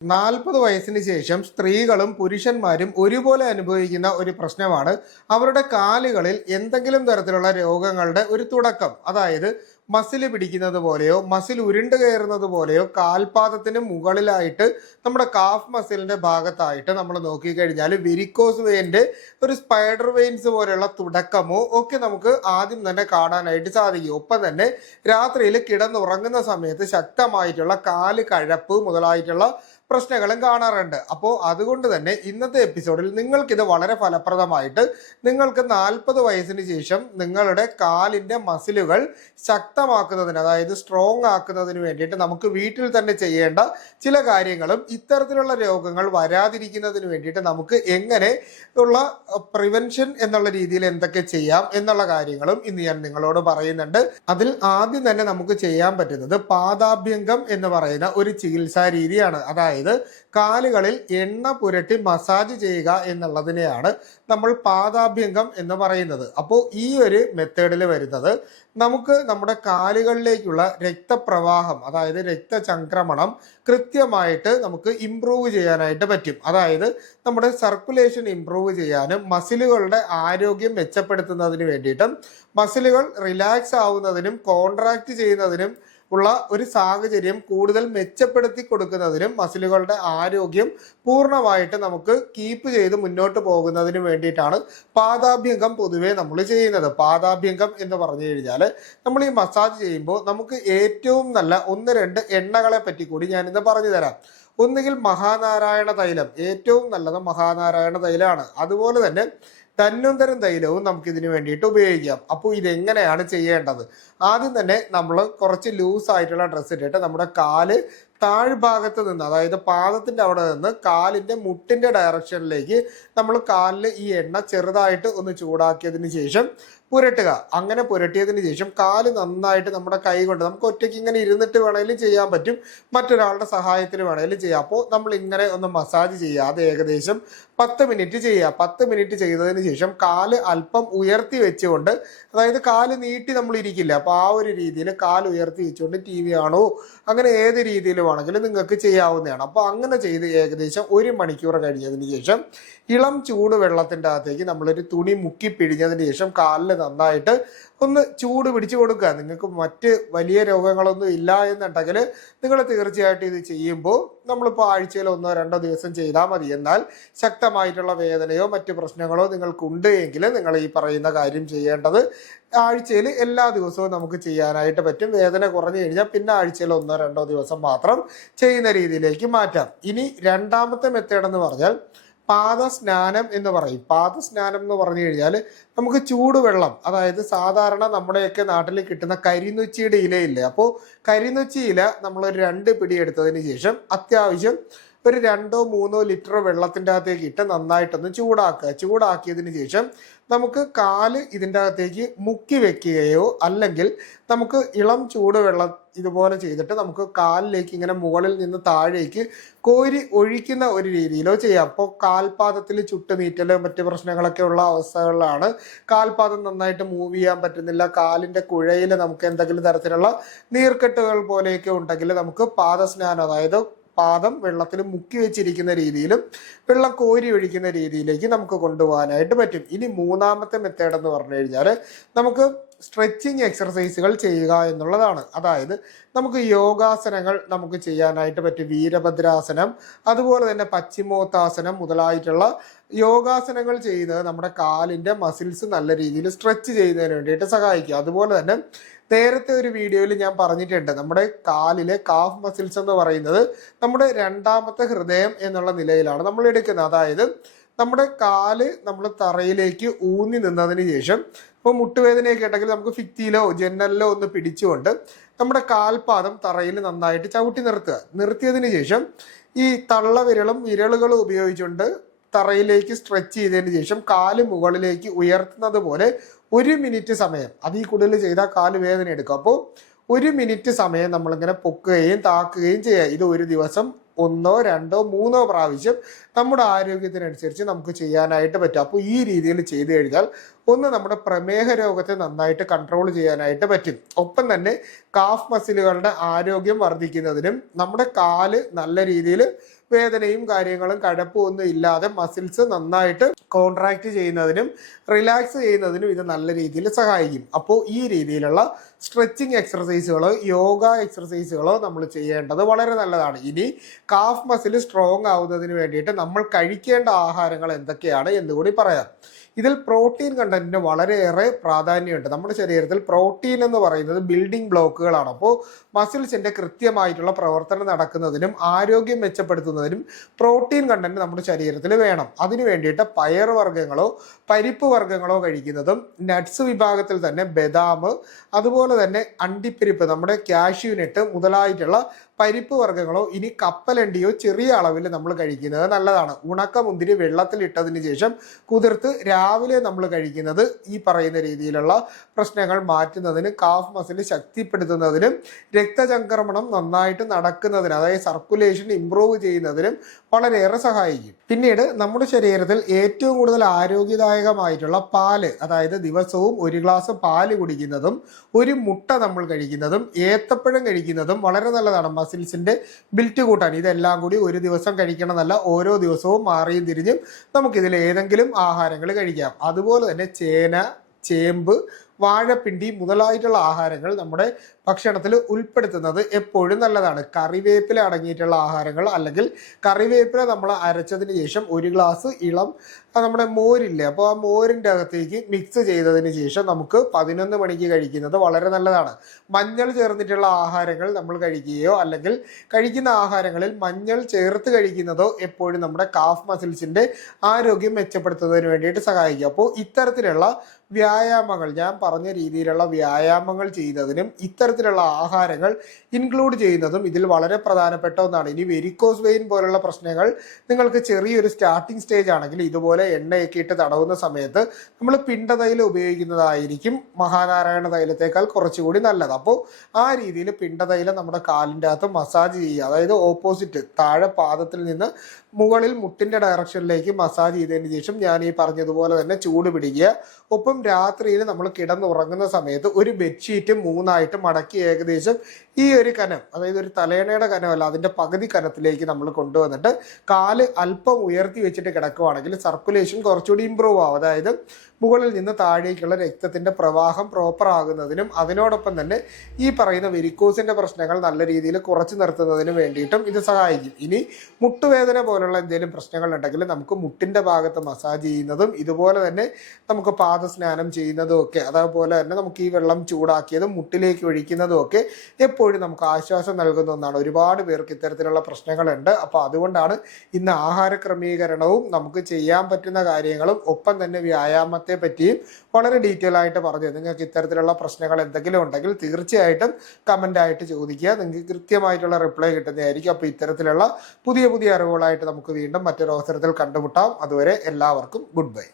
40 വയസ്സിന് ശേഷം സ്ത്രീകളും പുരുഷന്മാരും ഒരുപോലെ അനുഭവിക്കുന്ന ഒരു പ്രശ്നമാണ് അവരുടെ കാലുകളിൽ എന്തെങ്കിലും തരത്തിലുള്ള രോഗങ്ങളുടെ ഒരു തുടക്കം. അതായത് മസിൽ പിടിക്കുന്നത് പോലെയോ മസിൽ ഉരുണ്ട് കയറുന്നത് പോലെയോ കാൽപാദത്തിന് മുകളിലായിട്ട് നമ്മുടെ കാഫ് മസിലിന്റെ ഭാഗത്തായിട്ട് നമ്മൾ നോക്കിക്കഴിഞ്ഞാൽ വെരിക്കോസ് വെയിൻ്റെ ഒരു സ്പൈഡർ വെയിൻസ് പോലെയുള്ള തുടക്കമോ ഒക്കെ നമുക്ക് ആദ്യം തന്നെ കാണാനായിട്ട് സാധിക്കും. ഒപ്പം തന്നെ രാത്രിയിൽ കിടന്നുറങ്ങുന്ന സമയത്ത് ശക്തമായിട്ടുള്ള കാല് കഴപ്പ് മുതലായിട്ടുള്ള പ്രശ്നങ്ങളും കാണാറുണ്ട്. അപ്പോൾ അതുകൊണ്ട് തന്നെ ഇന്നത്തെ എപ്പിസോഡിൽ നിങ്ങൾക്കിത് വളരെ ഫലപ്രദമായിട്ട് നിങ്ങൾക്ക് 40 വയസ്സിന് ശേഷം നിങ്ങളുടെ കാലിൻ്റെ മസിലുകൾ ശക്തമാക്കുന്നതിന്, അതായത് സ്ട്രോങ് ആക്കുന്നതിന് വേണ്ടിയിട്ട് നമുക്ക് വീട്ടിൽ തന്നെ ചെയ്യേണ്ട ചില കാര്യങ്ങളും ഇത്തരത്തിലുള്ള രോഗങ്ങൾ വരാതിരിക്കുന്നതിന് വേണ്ടിയിട്ട് നമുക്ക് എങ്ങനെ ഉള്ള പ്രിവെൻഷൻ എന്നുള്ള രീതിയിൽ എന്തൊക്കെ ചെയ്യാം എന്നുള്ള കാര്യങ്ങളും ഇന്ന് ഞാൻ നിങ്ങളോട് പറയുന്നുണ്ട്. അതിൽ ആദ്യം തന്നെ നമുക്ക് ചെയ്യാൻ പറ്റുന്നത് പാദാഭ്യംഗം എന്ന് പറയുന്ന ഒരു ചികിത്സാ രീതിയാണ്. അതായത് കാലുകളിൽ എണ്ണ പുരട്ടി മസാജ് ചെയ്യുക എന്നുള്ളതിനെയാണ് നമ്മൾ പാദാഭ്യംഗം എന്ന് പറയുന്നത്. അപ്പോൾ ഈ ഒരു മെത്തേഡിൽ വരുന്നത് നമുക്ക് നമ്മുടെ കാലുകളിലേക്കുള്ള രക്തപ്രവാഹം, അതായത് രക്തചംക്രമണം കൃത്യമായിട്ട് നമുക്ക് ഇംപ്രൂവ് ചെയ്യാനായിട്ട് പറ്റും. അതായത് നമ്മുടെ സർക്കുലേഷൻ ഇംപ്രൂവ് ചെയ്യാനും മസിലുകളുടെ ആരോഗ്യം മെച്ചപ്പെടുത്തുന്നതിന് വേണ്ടിയിട്ടും മസിലുകൾ റിലാക്സ് ആവുന്നതിനും കോൺട്രാക്ട് ചെയ്യുന്നതിനും ഉള്ള ഒരു സാഹചര്യം കൂടുതൽ മെച്ചപ്പെടുത്തി കൊടുക്കുന്നതിനും മസിലുകളുടെ ആരോഗ്യം പൂർണ്ണമായിട്ട് നമുക്ക് കീപ്പ് ചെയ്ത് മുന്നോട്ട് പോകുന്നതിന് വേണ്ടിയിട്ടാണ് പാദാഭ്യംഗം പൊതുവേ നമ്മൾ ചെയ്യുന്നത്. പാദാഭ്യംഗം എന്ന് പറഞ്ഞു കഴിഞ്ഞാൽ നമ്മൾ ഈ മസാജ് ചെയ്യുമ്പോൾ നമുക്ക് ഏറ്റവും നല്ല 1-2 എണ്ണകളെ പറ്റി കൂടി ഞാനിന്ന് പറഞ്ഞു തരാം. ഒന്നുകിൽ മഹാനാരായണ തൈലം, ഏറ്റവും നല്ലത് മഹാനാരായണ തൈലമാണ്. അതുപോലെ തന്നെ തന്നൊന്തരം തൈലവും നമുക്കിതിന് വേണ്ടിയിട്ട് ഉപയോഗിക്കാം. അപ്പോൾ ഇതെങ്ങനെയാണ് ചെയ്യേണ്ടത്? ആദ്യം തന്നെ നമ്മൾ കുറച്ച് ലൂസ് ആയിട്ടുള്ള ഡ്രസ്സ് ഇട്ടിട്ട് നമ്മുടെ കാല് താഴ്ഭാഗത്ത് നിന്ന്, അതായത് പാദത്തിൻ്റെ അവിടെ നിന്ന് കാലിൻ്റെ മുട്ടിൻ്റെ ഡയറക്ഷനിലേക്ക് നമ്മൾ കാലിൽ ഈ എണ്ണ ചെറുതായിട്ട് ഒന്ന് ചൂടാക്കിയതിന് ശേഷം പുരട്ടുക. അങ്ങനെ പുരട്ടിയതിന് ശേഷം കാല് നന്നായിട്ട് നമ്മുടെ കൈ കൊണ്ട്, നമുക്ക് ഒറ്റയ്ക്ക് ഇങ്ങനെ ഇരുന്നിട്ട് വേണമെങ്കിലും ചെയ്യാൻ പറ്റും, മറ്റൊരാളുടെ സഹായത്തിന് വേണമെങ്കിലും ചെയ്യാം. അപ്പോൾ നമ്മൾ ഇങ്ങനെ ഒന്ന് മസാജ് ചെയ്യുക. അത് ഏകദേശം 10 മിനിറ്റ് ചെയ്യുക. 10 മിനിറ്റ് ചെയ്തതിന് ശേഷം കാല് അല്പം ഉയർത്തി വെച്ചുകൊണ്ട്, അതായത് കാല് നീട്ടി നമ്മൾ ഇരിക്കില്ല, അപ്പോൾ ആ ഒരു രീതിയിൽ കാല് ഉയർത്തി വെച്ചുകൊണ്ട് TV ആണോ അങ്ങനെ ഏത് രീതിയിലുമാണെങ്കിലും നിങ്ങൾക്ക് ചെയ്യാവുന്നതാണ്. അപ്പോൾ അങ്ങനെ ചെയ്ത് ഏകദേശം 1 മണിക്കൂർ കഴിഞ്ഞതിന് ശേഷം ഇളം ചൂട് വെള്ളത്തിൻ്റെ അകത്തേക്ക് നമ്മളൊരു തുണി മുക്കി പിഴിഞ്ഞതിന് ശേഷം കാലിൽ നന്നായിട്ട് ഒന്ന് ചൂട് പിടിച്ചു കൊടുക്കുക. നിങ്ങൾക്ക് മറ്റ് വലിയ രോഗങ്ങളൊന്നും ഇല്ല എന്നുണ്ടെങ്കിൽ നിങ്ങൾ തീർച്ചയായിട്ടും ഇത് ചെയ്യുമ്പോൾ നമ്മളിപ്പോൾ ആഴ്ചയിൽ 1-2 ദിവസം ചെയ്താൽ മതി. എന്നാൽ ശക്തമായിട്ടുള്ള വേദനയോ മറ്റ് പ്രശ്നങ്ങളോ നിങ്ങൾക്കുണ്ട് എങ്കിൽ നിങ്ങൾ ഈ പറയുന്ന കാര്യം ചെയ്യേണ്ടത് ആഴ്ചയിൽ എല്ലാ ദിവസവും നമുക്ക് ചെയ്യാനായിട്ട് പറ്റും. വേദന കുറഞ്ഞു കഴിഞ്ഞാൽ പിന്നെ ആഴ്ചയിൽ 1-2 ദിവസം മാത്രം ചെയ്യുന്ന രീതിയിലേക്ക് മാറ്റാം. ഇനി രണ്ടാമത്തെ മെത്തേഡ് എന്ന് പറഞ്ഞാൽ പാദസ്നാനം എന്ന് പറയും. പാദസ്നാനം എന്ന് പറഞ്ഞു കഴിഞ്ഞാൽ നമുക്ക് ചൂടുവെള്ളം, അതായത് സാധാരണ നമ്മുടെയൊക്കെ നാട്ടിൽ കിട്ടുന്ന കരിനൊച്ചിയുടെ ഇലയില്ലേ, അപ്പോൾ കരിനൊച്ചി ഇല നമ്മളൊരു 2 പിടി എടുത്തതിന് ശേഷം അത്യാവശ്യം ഒരു 2-3 ലിറ്റർ വെള്ളത്തിൻ്റെ അകത്തേക്ക് ഇട്ട് നന്നായിട്ടൊന്ന് ചൂടാക്കുക. ചൂടാക്കിയതിന് ശേഷം നമുക്ക് കാല് ഇതിൻ്റെ അകത്തേക്ക് മുക്കി വെക്കുകയോ അല്ലെങ്കിൽ നമുക്ക് ഇളം ചൂടുവെള്ളം ഇതുപോലെ ചെയ്തിട്ട് നമുക്ക് കാലിലേക്ക് ഇങ്ങനെ മുകളിൽ നിന്ന് താഴേക്ക് കോരി ഒഴിക്കുന്ന ഒരു രീതിയിലോ ചെയ്യാം. അപ്പോൾ കാൽപാദത്തിൽ ചുട്ടുനീറ്റലോ മറ്റ് പ്രശ്നങ്ങളൊക്കെ ഉള്ള അവസ്ഥകളിലാണ് കാൽപാദം നന്നായിട്ട് മൂവ് ചെയ്യാൻ പറ്റുന്നില്ല, കാലിൻ്റെ കുഴയിൽ നമുക്ക് എന്തെങ്കിലും തരത്തിലുള്ള നീർക്കെട്ടുകൾ പോലെയൊക്കെ ഉണ്ടെങ്കിൽ നമുക്ക് പാദസ്നാനം, അതായത് പാദം വെള്ളത്തിൽ മുക്കി വെച്ചിരിക്കുന്ന രീതിയിലും വെള്ളം കോരി ഒഴിക്കുന്ന രീതിയിലേക്ക് നമുക്ക് കൊണ്ടുപോകാനായിട്ട് പറ്റും. ഇനി മൂന്നാമത്തെ മെത്തേഡ് എന്ന് പറഞ്ഞു കഴിഞ്ഞാൽ നമുക്ക് സ്ട്രെച്ചിങ് എക്സർസൈസുകൾ ചെയ്യുക എന്നുള്ളതാണ്. അതായത് നമുക്ക് യോഗാസനങ്ങൾ നമുക്ക് ചെയ്യാനായിട്ട് പറ്റും. വീരഭദ്രാസനം, അതുപോലെ തന്നെ പശ്ചിമോത്താസനം മുതലായിട്ടുള്ള യോഗാസനങ്ങൾ ചെയ്യുന്നത് നമ്മുടെ കാലിൻ്റെ മസിൽസ് നല്ല രീതിയിൽ സ്ട്രെച്ച് ചെയ്യുന്നതിന് വേണ്ടിയിട്ട് സഹായിക്കും. അതുപോലെ തന്നെ നേരത്തെ ഒരു വീഡിയോയിൽ ഞാൻ പറഞ്ഞിട്ടുണ്ട്, നമ്മുടെ കാലിലെ കാഫ് മസിൽസ് എന്ന് പറയുന്നത് നമ്മുടെ രണ്ടാമത്തെ ഹൃദയം എന്നുള്ള നിലയിലാണ് നമ്മൾ എടുക്കുന്നത്. അതായത് നമ്മുടെ കാല് നമ്മൾ തറയിലേക്ക് ഊന്നി നിന്നതിന് ശേഷം, ഇപ്പോൾ മുട്ടുവേദനയൊക്കെ ഉണ്ടെങ്കിൽ നമുക്ക് ഭിത്തിയിലോ ജനലിലോ ഒന്ന് പിടിച്ചുകൊണ്ട് നമ്മുടെ കാൽപാദം തറയിൽ നന്നായിട്ട് ചവിട്ടി നിർത്തിയതിന് ശേഷം ഈ വിരലുകളും ഉപയോഗിച്ചുകൊണ്ട് തറയിലേക്ക് സ്ട്രെച്ച് ചെയ്തതിന് ശേഷം കാല് മുകളിലേക്ക് ഉയർത്തുന്നത് പോലെ 1 മിനിറ്റ് സമയം, അതിൽ കൂടുതൽ ചെയ്താൽ കാല് വേദന എടുക്കും. അപ്പോൾ 1 മിനിറ്റ് സമയം നമ്മളിങ്ങനെ പൊക്കുകയും താക്കുകയും ചെയ്യുക. ഇത് ഒരു ദിവസം 1-2-3 പ്രാവശ്യം നമ്മുടെ ആരോഗ്യത്തിനനുസരിച്ച് നമുക്ക് ചെയ്യാനായിട്ട് പറ്റും. അപ്പോൾ ഈ രീതിയിൽ ചെയ്തു കഴിഞ്ഞാൽ ഒന്ന് നമ്മുടെ പ്രമേഹ രോഗത്തെ നന്നായിട്ട് കൺട്രോൾ ചെയ്യാനായിട്ട് പറ്റും. ഒപ്പം തന്നെ കാഫ് മസിലുകളുടെ ആരോഗ്യം വർദ്ധിക്കുന്നതിനും നമ്മുടെ കാല് നല്ല രീതിയിൽ വേദനയും കാര്യങ്ങളും കഴപ്പും ഒന്നും ഇല്ലാതെ മസിൽസ് നന്നായിട്ട് കോൺട്രാക്ട് ചെയ്യുന്നതിനും റിലാക്സ് ചെയ്യുന്നതിനും ഇത് നല്ല രീതിയിൽ സഹായിക്കും. അപ്പോൾ ഈ രീതിയിലുള്ള സ്ട്രെച്ചിങ് എക്സർസൈസുകളോ യോഗ എക്സർസൈസുകളോ നമ്മൾ ചെയ്യേണ്ടത് വളരെ നല്ലതാണ്. ഇനി കാഫ് മസിൽ സ്ട്രോങ് ആവുന്നതിന് വേണ്ടിയിട്ട് നമ്മൾ കഴിക്കേണ്ട ആഹാരങ്ങൾ എന്തൊക്കെയാണ് എന്നുകൂടി പറയാം. ഇതിൽ പ്രോട്ടീൻ കണ്ടന്റിന് വളരെയേറെ പ്രാധാന്യമുണ്ട്. നമ്മുടെ ശരീരത്തിൽ പ്രോട്ടീൻ എന്ന് പറയുന്നത് ബിൽഡിംഗ് ബ്ലോക്കുകളാണ്. അപ്പോൾ മസിൽസിന്റെ കൃത്യമായിട്ടുള്ള പ്രവർത്തനം നടക്കുന്നതിനും ആരോഗ്യം മെച്ചപ്പെടുത്തുന്നതിനും പ്രോട്ടീൻ കണ്ടന്റ് നമ്മുടെ ശരീരത്തിൽ വേണം. അതിനു വേണ്ടിയിട്ട് പയർ വർഗ്ഗങ്ങളോ പരിപ്പ് വർഗ്ഗങ്ങളോ കഴിക്കുന്നതും നട്ട്സ് വിഭാഗത്തിൽ തന്നെ ബദാം, അതുപോലെ തന്നെ അണ്ടിപ്പരിപ്പ്, നമ്മുടെ കാഷ്യൂനട്ട് മുതലായിട്ടുള്ള പരിപ്പ് വർഗ്ഗങ്ങളോ ഇനി കപ്പലണ്ടിയോ ചെറിയ അളവിൽ നമ്മൾ കഴിക്കുന്നത് നല്ലതാണ്. ഉണക്കമുന്തിരി വെള്ളത്തിൽ ഇട്ടതിന് ശേഷം കുതിർത്ത് രാവിലെ നമ്മൾ കഴിക്കുന്നത് ഈ പറയുന്ന രീതിയിലുള്ള പ്രശ്നങ്ങൾ മാറ്റുന്നതിനും കാഫ് മസിൽ ശക്തിപ്പെടുത്തുന്നതിനും രക്തചംക്രമണം നന്നായിട്ട് നടക്കുന്നതിന്, അതായത് സർക്കുലേഷൻ ഇംപ്രൂവ് ചെയ്യുന്നതിനും വളരെയേറെ സഹായിക്കും. പിന്നീട് നമ്മുടെ ശരീരത്തിൽ ഏറ്റവും കൂടുതൽ ആരോഗ്യദായകമായിട്ടുള്ള പാല്, അതായത് ദിവസവും ഒരു ഗ്ലാസ് പാല് കുടിക്കുന്നതും ഒരു മുട്ട നമ്മൾ കഴിക്കുന്നതും ഏത്തപ്പഴം കഴിക്കുന്നതും വളരെ നല്ലതാണ് മസിൽസിന്റെ ബിൽറ്റ് കൂട്ടാൻ. ഇതെല്ലാം കൂടി ഒരു ദിവസം കഴിക്കണമെന്നല്ല, ഓരോ ദിവസവും മാറിയും തിരിഞ്ഞും നമുക്കിതിൽ ഏതെങ്കിലും ആഹാരങ്ങൾ കഴിക്കാം. അതുപോലെ തന്നെ ചേന, ചേമ്പ്, വാഴപ്പിണ്ടി മുതലായിട്ടുള്ള ആഹാരങ്ങൾ നമ്മുടെ ഭക്ഷണത്തിൽ ഉൾപ്പെടുത്തുന്നത് എപ്പോഴും നല്ലതാണ്. കറിവേപ്പില അടങ്ങിയിട്ടുള്ള ആഹാരങ്ങൾ, അല്ലെങ്കിൽ കറിവേപ്പില നമ്മൾ അരച്ചതിന് ശേഷം ഒരു ഗ്ലാസ് ഇളം നമ്മുടെ മോരില്ലേ, അപ്പോൾ ആ മോരിൻ്റെ അകത്തേക്ക് മിക്സ് ചെയ്തതിന് ശേഷം നമുക്ക് 11 മണിക്ക് കഴിക്കുന്നത് വളരെ നല്ലതാണ്. മഞ്ഞൾ ചേർന്നിട്ടുള്ള ആഹാരങ്ങൾ നമ്മൾ കഴിക്കുകയോ അല്ലെങ്കിൽ കഴിക്കുന്ന ആഹാരങ്ങളിൽ മഞ്ഞൾ ചേർത്ത് കഴിക്കുന്നതോ എപ്പോഴും നമ്മുടെ കാഫ് മസിൽസിന്റെ ആരോഗ്യം മെച്ചപ്പെടുത്തുന്നതിന് വേണ്ടിയിട്ട് സഹായിക്കും. അപ്പോൾ ഇത്തരത്തിലുള്ള വ്യായാമങ്ങൾ, ഞാൻ പറഞ്ഞ രീതിയിലുള്ള വ്യായാമങ്ങൾ ചെയ്യുന്നതിനും ഇത്തരത്തിലുള്ള ആഹാരങ്ങൾ ഇൻക്ലൂഡ് ചെയ്യുന്നതും ഇതിൽ വളരെ പ്രധാനപ്പെട്ട ഒന്നാണ്. ഇനി വെരിക്കോസ് വെയിൻ പോലുള്ള പ്രശ്നങ്ങൾ നിങ്ങൾക്ക് ചെറിയൊരു സ്റ്റാർട്ടിംഗ് സ്റ്റേജ് ആണെങ്കിൽ ഇതുപോലെ എണ്ണയൊക്കെ ഇട്ട് തടവുന്ന സമയത്ത് നമ്മൾ പിണ്ടതൈലം ഉപയോഗിക്കുന്നതായിരിക്കും മഹാനാരായണ തൈലത്തേക്കാൾ കുറച്ചുകൂടി നല്ലത്. അപ്പോൾ ആ രീതിയിൽ പിണ്ടതൈലം നമ്മുടെ കാലിൻ്റെ അകത്ത് മസാജ് ചെയ്യുക, അതായത് ഓപ്പോസിറ്റ് താഴെ പാദത്തിൽ നിന്ന് മുകളിൽ മുട്ടിന്റെ ഡയറക്ഷനിലേക്ക് മസാജ് ചെയ്തതിന് ശേഷം ഞാൻ ഈ പറഞ്ഞതുപോലെ തന്നെ ചൂട് പിടിക്കുക. ഒപ്പം രാത്രിയിൽ നമ്മൾ കിടന്നുറങ്ങുന്ന സമയത്ത് ഒരു ബെഡ്ഷീറ്റ് 3ആയിട്ട് മടക്കി ഏകദേശം ഈ ഒരു കനം, അതായത് ഒരു തലേണയുടെ കനമല്ല, അതിന്റെ പകുതി കനത്തിലേക്ക് നമ്മൾ കൊണ്ടുവന്നിട്ട് കാല് അല്പം ഉയർത്തി വെച്ചിട്ട് കിടക്കുവാണെങ്കിൽ സർക്കുലേഷൻ കുറച്ചുകൂടി ഇമ്പ്രൂവ് ആവും. അതായത് മുകളിൽ നിന്ന് താഴേക്കുള്ള രക്തത്തിന്റെ പ്രവാഹം പ്രോപ്പർ ആകുന്നതിനും അതിനോടൊപ്പം തന്നെ ഈ പറയുന്ന വെരിക്കോസിന്റെ പ്രശ്നങ്ങൾ നല്ല രീതിയിൽ കുറച്ചു നിർത്തുന്നതിനും വേണ്ടിയിട്ടും ഇത് സഹായിക്കും. ഇനി മുട്ടുവേദന പോലുള്ള എന്തെങ്കിലും പ്രശ്നങ്ങൾ ഉണ്ടെങ്കിൽ നമുക്ക് മുട്ടിന്റെ ഭാഗത്ത് മസാജ് ചെയ്യുന്നതും ഇതുപോലെ തന്നെ നമുക്ക് പാദസ്നാനം ചെയ്യുന്നതും ഒക്കെ, അതേപോലെ തന്നെ നമുക്ക് ഈ വെള്ളം ചൂടാക്കിയതും മുട്ടിലേക്ക് ഒഴിക്കുന്നതും ഒക്കെ എപ്പോഴും നമുക്ക് ആശ്വാസം നൽകുന്ന ഒന്നാണ്. ഒരുപാട് പേർക്ക് ഇത്തരത്തിലുള്ള പ്രശ്നങ്ങളുണ്ട്. അപ്പോൾ അതുകൊണ്ടാണ് ഇന്ന് ആഹാര ക്രമീകരണവും നമുക്ക് ചെയ്യാൻ പറ്റുന്ന കാര്യങ്ങളും ഒപ്പം തന്നെ വ്യായാമത്തെ പറ്റിയും വളരെ ഡീറ്റെയിൽ ആയിട്ട് പറഞ്ഞു. നിങ്ങൾക്ക് ഇത്തരത്തിലുള്ള പ്രശ്നങ്ങൾ എന്തെങ്കിലും ഉണ്ടെങ്കിൽ തീർച്ചയായിട്ടും കമന്റ് ആയിട്ട് ചോദിക്കുക, നിങ്ങൾക്ക് കൃത്യമായിട്ടുള്ള റിപ്ലൈ കിട്ടുന്നതായിരിക്കും. അപ്പോൾ ഇത്തരത്തിലുള്ള പുതിയ പുതിയ അറിവുകളായിട്ട് നമുക്ക് വീണ്ടും മറ്റൊരു അവസരത്തിൽ കണ്ടുമുട്ടാം. അതുവരെ എല്ലാവർക്കും ഗുഡ് ബൈ.